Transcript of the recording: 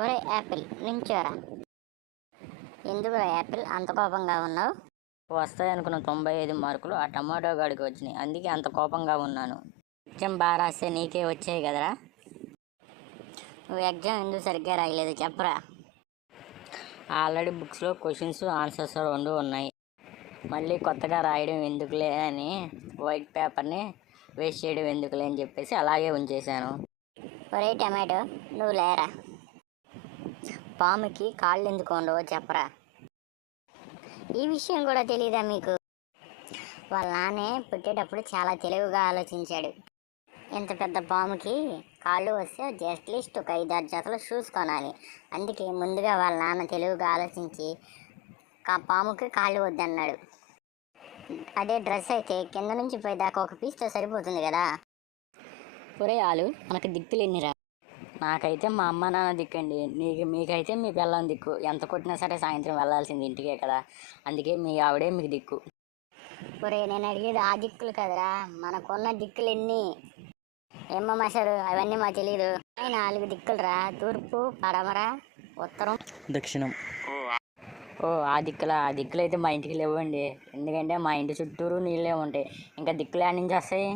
ఒరే యాపిల్ నించోరా. ఎందుకురా యాపిల్ అంత కోపంగా ఉన్నావు? వస్తాయనుకున్న 95 మార్కులు ఆ టమాటో గాడికి వచ్చినాయి, అందుకే అంత కోపంగా ఉన్నాను. ఎగ్జామ్ బాగా రాస్తే నీకే వచ్చాయి కదరా. నువ్వు ఎగ్జామ్ ఎందుకు సరిగ్గా రాయలేదు చెప్పరా. ఆల్రెడీ బుక్స్లో క్వశ్చన్స్ ఆన్సర్స్ 2 ఉన్నాయి. మళ్ళీ కొత్తగా రాయడం ఎందుకులే అని వైట్ పేపర్ని వేస్ట్ చేయడం ఎందుకులే అని చెప్పేసి అలాగే ఉంచేశాను. ఒరే టమాటో నువ్వు లేరా. పాముకి కాళ్ళు ఎందుకు ఉండవో చెప్పరా. ఈ విషయం కూడా తెలియదా మీకు? వాళ్ళ నాన్నే పుట్టేటప్పుడు చాలా తెలివిగా ఆలోచించాడు. ఇంత పెద్ద పాముకి కాళ్ళు వస్తే అట్లీస్ట్ ఒక 5-6 జతల షూస్ కొనాలి. అందుకే ముందుగా వాళ్ళ నాన్న తెలివిగా ఆలోచించి పాముకి కాళ్ళు వద్దన్నాడు. అదే డ్రెస్ అయితే కింద నుంచి పైదాకా ఒక పీస్తో సరిపోతుంది కదా. ఒరే ఆలు, మనకు దిక్కులు ఎన్నిరా? నాకైతే మా అమ్మ నాన్న దిక్కండి, మీకైతే మీ పిల్లని దిక్కు. ఎంత కొట్టినా సరే సాయంత్రం వెళ్ళాల్సింది ఇంటికే కదా, అందుకే మీ ఆవిడే మీకు దిక్కు. ఒరే నేను అడిగేది ఆ దిక్కులు కదరా, మనకున్న దిక్కులు ఎన్ని? ఏమో మసారు అవన్నీ మాకు తెలీదు. 4 దిక్కులురా, తూర్పు, పడమర, ఉత్తరం, దక్షిణం. ఆ దిక్కులు అయితే మా ఇంటికి లేవండి, ఎందుకంటే మా ఇంటి చుట్టూరు నీళ్ళే ఉంటాయి. ఇంకా దిక్కులు ఆడి నుంచి వస్తాయి.